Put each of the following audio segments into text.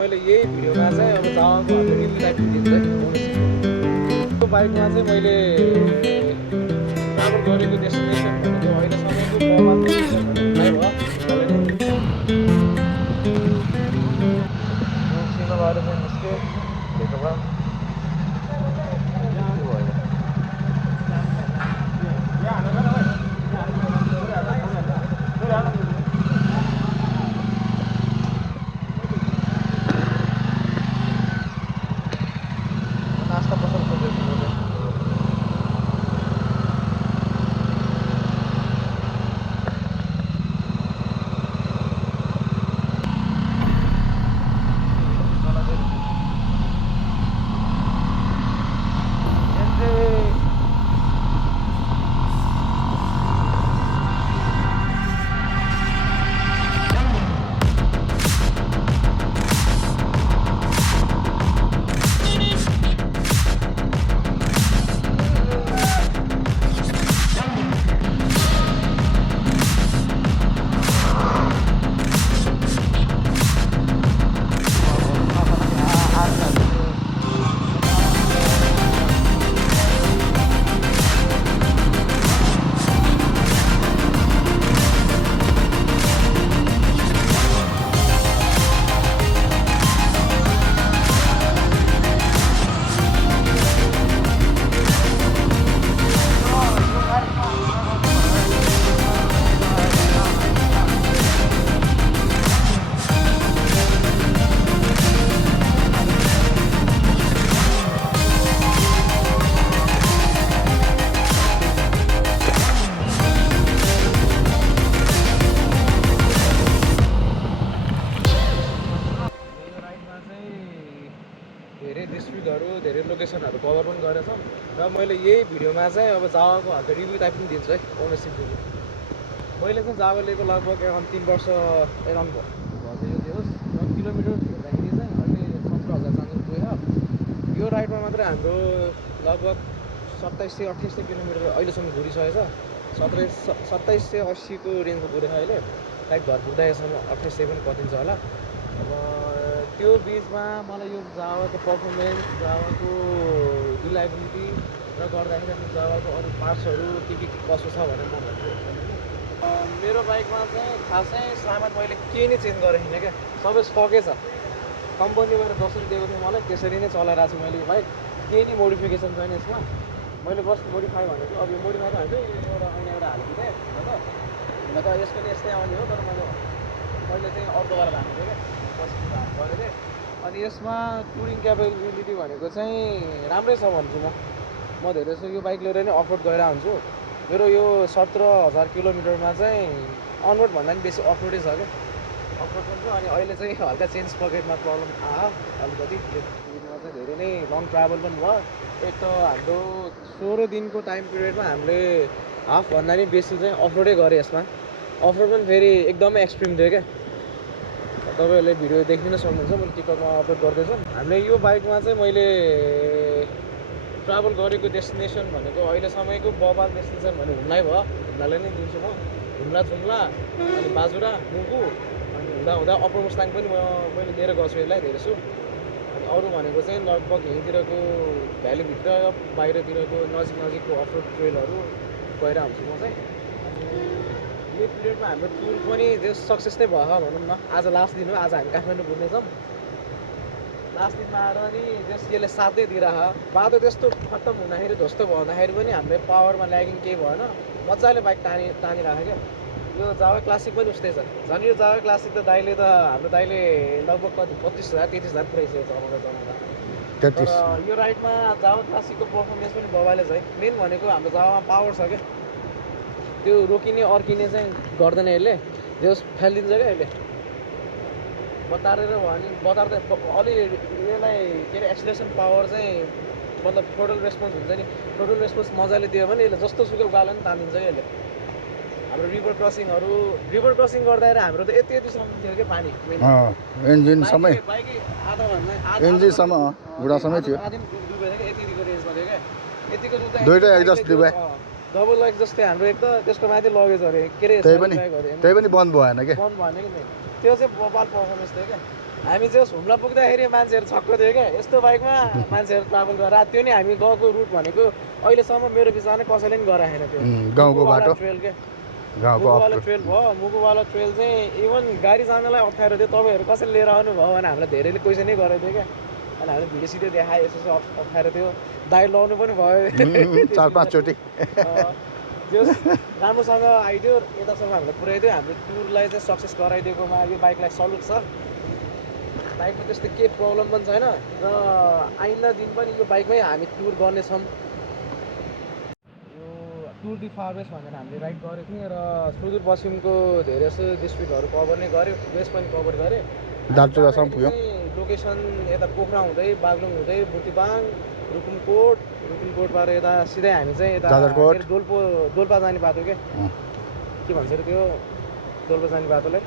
मैले यही भिडियोमा चाहिँ अब जावाको रिभ्यू टाइप दिन्छु है। त्यो बाइकमा चाहिँ मैले ट्राभल गरेको डेस्टिनेसन भनेको अहिलेसम्मको बवाल डेस्टिनेसन भनेको थाहै भयो तपाईँले नै सिनो भएर चाहिँ निस्केँ भेटो भयो नास्ता पसल खोजेको मैले धेरै डिस्ट्रिक्टहरू धेरै लोकेसनहरू कभर पनि गरेछौँ र मैले यही भिडियोमा चाहिँ अब जावाको हालको रिभ्यू टाइप पनि दिन्छु है। ओनरसिप रिभ्यू मैले चाहिँ जावा लिएको लगभग 3 वर्ष एराउन्ड भयो यो होस् 1 किलोमिटर हेर्दाखेरि चाहिँ अहिले 17,000 चान्सेस पुगेको यो राइडमा मात्रै हाम्रो लगभग 2700-2800 किलोमिटर अहिलेसम्म घुरिसकेको छ। 2780 को रेन्जमा घुरेको अहिले लाइक घर पुग्दासम्म 2800 पनि कटिन्छ होला। अब त्यो बिचमा मलाई यो जावाको पर्फर्मेन्स जावाको रिलायबिलिटी र गर्दाखेरि अनि जावाको अरू पार्ट्सहरू के कसो छ भनेर म भन्छु। मेरो बाइकमा चाहिँ खासै सामान मैले केही नै चेन्ज गरेको थिइनँ क्या, सबै स्टकै छ। कम्पनीबाट जसरी दिएको थियो मलाई त्यसरी नै चलाइरहेको छु मैले यो बाइक, केही नै मोडिफिकेसन छैन यसमा। मैले बस मोडिफाई भनेको अब यो मोडिफाई त हाल्छु एउटा ऐना एउटा हालिदिएँ हुन त यसको नि यस्तै आउने हो, तर मैले चाहिँ अर्को गरेर हाल्नु थियो क्या गरेको थिएँ। अनि यसमा टुरिङ क्यापेबिलिटी भनेको चाहिँ राम्रै छ भन्छु म धेरै जस्तो यो बाइक लिएर नै अफरोड गएर हुन्छु। मेरो यो 17,000 किलोमिटरमा चाहिँ अनरोड भन्दा पनि बेसी अफरोडै छ क्या, अफरोड पनि छ। अनि अहिले चाहिँ हल्का चेन्ज पकेटमा प्रब्लम आयो अलिकति, यसमा चाहिँ धेरै नै लङ ट्राभल पनि भयो। एक त हाम्रो 16 दिनको टाइम पिरियडमा हामीले हाफभन्दा नि बेसी चाहिँ अफरोडै गरेँ यसमा। अफरोड पनि फेरि एकदमै एक्सट्रिम थियो क्या, तपाईँहरूले भिडियो देखिन सक्नुहुन्छ, मैले टिकटमा अपलोड गर्दैछु। हामीले यो बाइकमा चाहिँ मैले ट्राभल गरेको डेस्टिनेसन भनेको अहिलेसम्मको बवाल डेस्टिनेसन भने हुम्लै भयो, हुम्लाले नै दिन्छु म। हुम्ला जुम्ला अनि बाजुरा मुगु अनि हुँदा अप्पर मुस्ताङ पनि मैले लिएर गएको छु यसलाई धेरैसु। अनि अरू भनेको चाहिँ लगभग यहीँतिरको भ्यालीभित्र बाहिरतिरको नजिकको अफरोड ट्रेलहरू गएर हुन्छु म चाहिँ। यो पिरियडमा हाम्रो टुर पनि त्यो सक्सेस नै भयो भनौँ न। आज लास्ट दिन हो, आज हामी काठमाडौँ पुग्नेछौँ। लास्ट दिनमा आएर नि यसले साथै दिइरह बाटो त्यस्तो खत्तम हुँदाखेरि ध्वस्त भन्दाखेरि पनि हामीले पावरमा ल्यागिङ केही भएन, मजाले बाइक तानिरहेको क्या। यो जावा क्लासिक पनि उस्तै छ झन्। यो जावा क्लासिक त दाइले त हाम्रो दाइले लगभग कति 25,000-33,000 पुऱ्याइसक्यो चलाउँदा। तर यो राइडमा जावा क्लासिकको पर्फर्मेन्स पनि बबाले छ है। मेन भनेको हाम्रो जावामा पावर छ क्या, त्यो रोकिने अर्किने चाहिँ गर्दैन यसले, जस फालिदिन्छ क्या यसले। बतारेर भयो भने बतार्दै अलि यसलाई के अरे एक्सिलेसन पावर चाहिँ मतलब टोटल रेस्पोन्स हुन्छ नि, टोटल रेस्पोन्स मजाले दियो भने यसले जस्तो सुकै उकालो पनि तानिदिन्छ क्या यसले। हाम्रो रिभर क्रसिङ गर्दाखेरि हाम्रो त यतिसम्म थियो क्या पानी, इन्जिनसम्म बाइकै आधा भन्दा इन्जिनसम्म घुँडासम्मै थियो, डुबेर क्या यतिको रेन्जमा थियो क्या। यतिको दुध दुईटा एक्जस्ट डुबे, डबल एक्जस्ट थियो हाम्रो। एक त त्यसको माथि लगेज अरे के अरे त्यही पनि बन्द भएन क्या, बन्द भएन कि त्यो चाहिँ बबाल पर्फर्मेन्स थियो क्या। हामी जस हुम्ला पुग्दाखेरि मान्छेहरू छक्क थियो क्या यस्तो बाइकमा मान्छेहरू ट्राभल गरेर त्यो नि हामी गएको रुट भनेको अहिलेसम्म मेरो विचारमा कसैले पनि गराएन त्यो गाउँको बाटो ट्रेल के गाउँको मुगुवाला ट्रेल भयो मुगुवाला ट्रेल चाहिँ इभन गाडी जानलाई अप्ठ्यारो थियो तपाईँहरू कसैले लिएर आउनुभयो भने हामीलाई धेरैले क्वेसनै गरेको थियो क्या अनि हामीले भिडियो सिडियो देखायो यसो अप्ठ्यारो थियो दाइ लाउनु पनि भयो 4-5 चोटि त्यो राम्रोसँग आइदियो यतासम्म हामीलाई पुऱ्याइदियो हाम्रो टुरलाई चाहिँ सक्सेस गराइदिएकोमा यो बाइकलाई सल्युट छ बाइकमा त्यस्तो केही प्रब्लम पनि छैन र आइन्दा दिन पनि यो बाइकमै हामी टुर गर्नेछौँ यो टुर दि फार वेस्ट भनेर हामीले राइड गरेको थियौँ र सुदूरपश्चिमको धेरै जस्तो डिस्ट्रिक्टहरू कभर नै गऱ्यो वेस्ट पनि कभर गरेँ दार्चुलासम्म पुग्यो लोकेसन यता पोखरा हुँदै बागलुङ हुँदै बुटिबाङ रुकुमकोटबाट यता सिधै हामी चाहिँ यता जाजरकोट। दोल्पा जाने बाटो के भन्छ अरे त्यो दोल्पा जाने बाटोलाई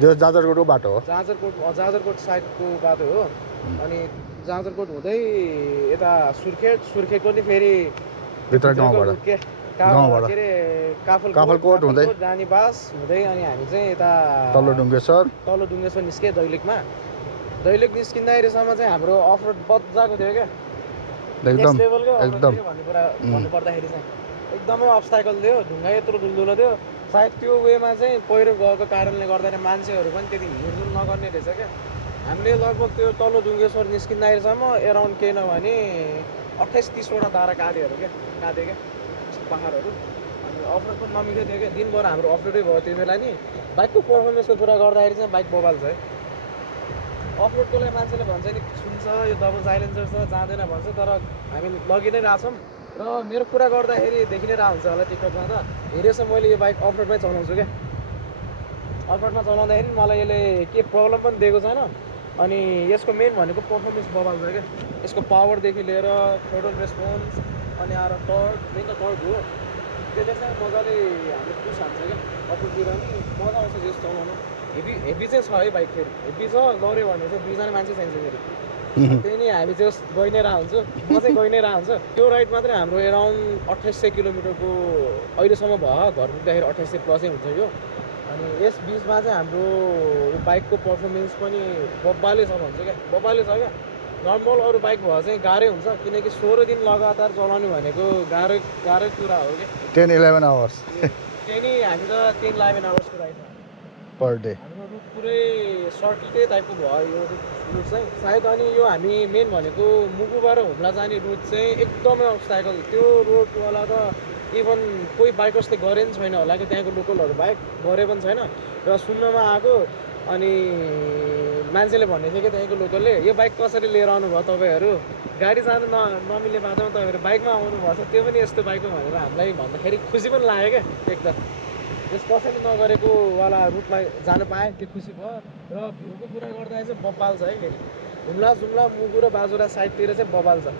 जो जाजरकोटको बाटो हो जाजरकोट साइडको बाटो हो अनि जाजरकोट हुँदै यता सुर्खेतको नि फेरि भित्र गाउँबाट के गाउँबाट। के अरे काफलकोट हुँदै। रानीबास हुँदै अनि हामी चाहिँ यता तल्लो डुङ्गेश्वर निस्के दैलेक निस्किँदाखेरिसम्म चाहिँ हाम्रो अफरोड बजाएको थियो क्या एकदम एकदम भन्नुपर्दाखेरि चाहिँ एकदमै अब्स्टाकल थियो ढुङ्गा यत्रो दुलदुलो थियो सायद त्यो वेमा चाहिँ पहिरो गएको कारणले गर्दाखेरि मान्छेहरू पनि त्यति हिँडडुल नगर्ने रहेछ क्या हामीले लगभग त्यो तल्लो डुङ्गेश्वर निस्किँदाखेरिसम्म एराउन्ड केही नभने 28-30वटा दारा काट्यो क्या पाहाडहरू अनि अफरोड पनि नमिठो थियो क्या दिनभर हाम्रो अफरोडै भयो त्यो बेला नि बाइकको पर्फर्मेन्सको कुरा गर्दाखेरि चाहिँ बाइक बबाल छ है अफरोडकोलाई मान्छेले भन्छ नि सुन्छ यो डबल साइलेन्सर छ जाँदैन भन्छ तर हामी लगी नै रहेछौँ र मेरो कुरा गर्दाखेरि देखि नै रहेको हुन्छ होला टिकटमा त हेरेछ मैले यो बाइक अफरोडमै चलाउँछु क्या अफरोडमा चलाउँदाखेरि मलाई यसले के प्रब्लम पनि दिएको छैन अनि यसको मेन भनेको पर्फर्मेन्स बबाल छ क्या यसको पावरदेखि लिएर थ्रोटल रेस्पोन्स अनि आएर टर्क मेन त टर्क हो त्यसले चाहिँ मजाले हामीले पुस हान्छ क्या अफरोडतिर नि मजा आउँछ जस चलाउनु हेभी चाहिँ छ है बाइक फेरि हेभी छ गऱ्यो भने चाहिँ 2जना मान्छे चाहिन्छ फेरि त्यही नै हामी चाहिँ गइ नै हुन्छु म चाहिँ गइ नै हुन्छु त्यो राइड मात्रै हाम्रो एराउन्ड 2800 किलोमिटरको अहिलेसम्म भयो घर पुग्दाखेरि 2800 प्लसै हुन्छ यो अनि यस बिचमा चाहिँ हाम्रो यो बाइकको पर्फर्मेन्स पनि बब्बाले छ भन्छ क्या बब्बाले छ क्या नर्मल अरू बाइक भयो चाहिँ गाह्रै हुन्छ किनकि 16 दिन लगातार चलाउने भनेको गाह्रै कुरा हो क्या 10-11 आवर्स त्यही नै हामी त 10-11 आवर्सको राइड पर डे हाम्रो रुट पुरै सर्किटै टाइपको भयो यो रुट चाहिँ सायद अनि यो हामी मेन भनेको मुगुबाट हुम्ला जाने रुट चाहिँ एकदमै अब्स्टाकल त्यो रोडवाला त इभन कोही बाइकर्सले गरे पनि छैन होला कि त्यहाँको लोकलहरू बाइक गरे पनि छैन र सुन्नमा आएको अनि मान्छेले भन्ने थियो कि त्यहाँको लोकलले यो बाइक कसरी लिएर आउनुभयो तपाईँहरू गाडी जानु नमिल्ने बाटोमा तपाईँहरू बाइकमा आउनुभएको छ त्यो पनि यस्तो बाइकमा भनेर हामीलाई भन्दाखेरि खुसी पनि लाग्यो क्या एकदम यस कसैले नगरेको वाला रुटमा जानु पाएँ त्यो खुसी भयो र भ्यूको कुरा गर्दाखेरि चाहिँ बब्बाल छ है फेरि हुम्ला मुगु र बाजुरा साइडतिर चाहिँ बब्बाल छ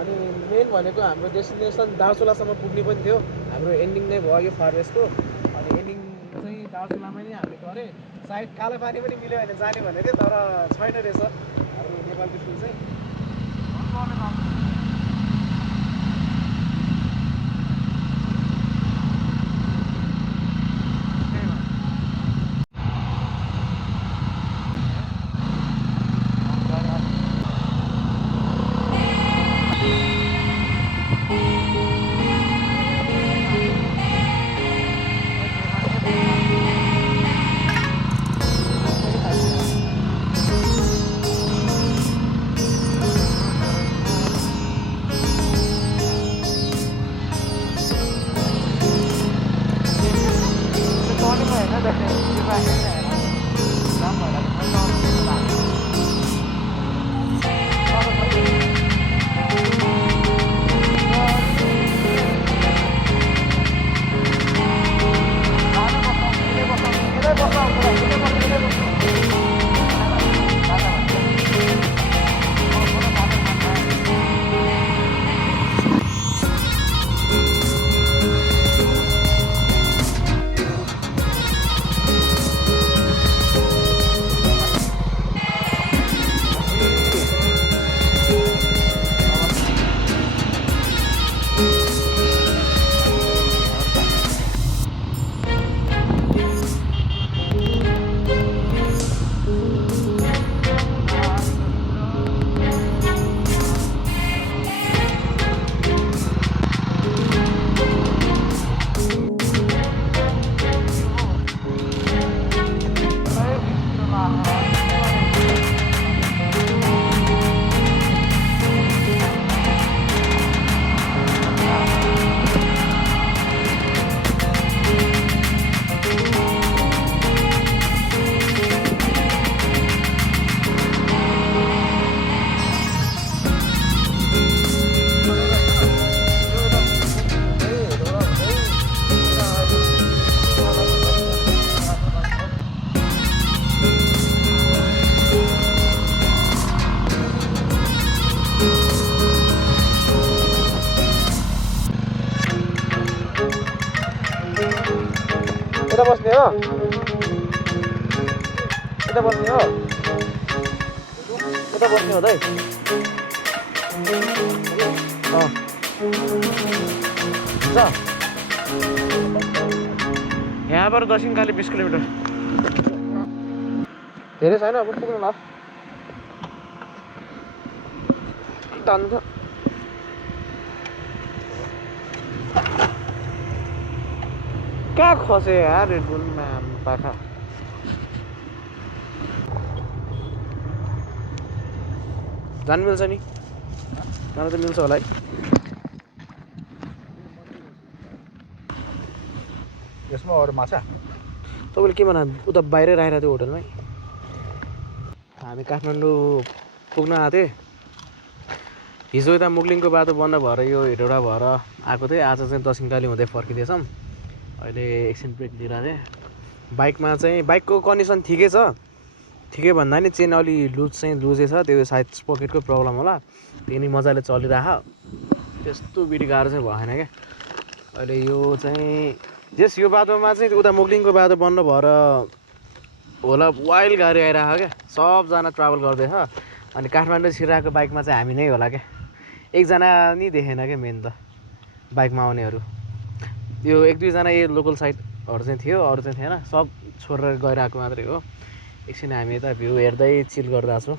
अनि मेन भनेको हाम्रो डेस्टिनेसन दार्चुलासम्म पुग्ने पनि थियो हाम्रो एन्डिङ नै भयो यो फारेस्टको अनि एन्डिङ चाहिँ दार्चुलामै नै हामीले गरेँ सायद कालो पानी पनि मिल्यो भने जाने भनेको थियो तर छैन रहेछ हाम्रो नेपालको टुर चाहिँ यता बस्ने हो यता बस्ने हो दाइ हुन्छ यहाँबाट दक्षिणकाली 20 किलोमिटर धेरै छैन अब पुग्नु ल तान्नु त क्या खसे यार रेड बुलमा पाखा जानु मिल्छ नि जानु त मिल्छ होला है यसमा अरू माछा तपाईँले के भन उता बाहिरै राखेर थियो होटलमै हामी काठमाडौँ पुग्न आएको थिएँ हिजो यता मुगलिङको बाटो बन्द भएर यो हेटौडा भएर आएको थिएँ आज चाहिँ दक्षिणकाली हुँदै फर्किँदैछौँ अहिले एकछिन ब्रेक लिइरहेको थिएँ बाइकमा चाहिँ बाइकको कन्डिसन ठिकै छ ठिकै भन्दा नि चेन अलि लुजै छ त्यो सायद स्पकेटको प्रब्लम होला त्यही नि मजाले चलिरह त्यस्तो बिडी गाह्रो चाहिँ भएन क्या अहिले यो चाहिँ जस यो बाटोमा चाहिँ उता मुगलिङको बाटो बन्द भएर होला वाइल्ड गाडी आइरहेको क्या सबजना ट्राभल गर्दैछ अनि काठमाडौँ छिराएको बाइकमा चाहिँ हामी नै होला क्या एकजना नि देखेन क्या मेन त बाइकमा आउनेहरू यो 1-2जना यो लोकल साइडहरू चाहिँ थियो अरू चाहिँ थिएन सब छोडेर गइरहेको मात्रै हो एकछिन हामी यता भ्यू हेर्दै चिल गरिरहेको छौँ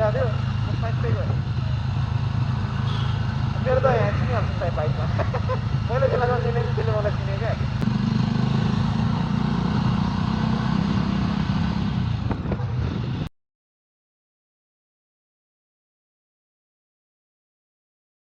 दिइरहेको थियो म साइडै गएँ मेरो त यहाँ चिनिहाल्छ सायद बाइकमा मैले त्यसलाई नचिने त्यसले मलाई चिने क्या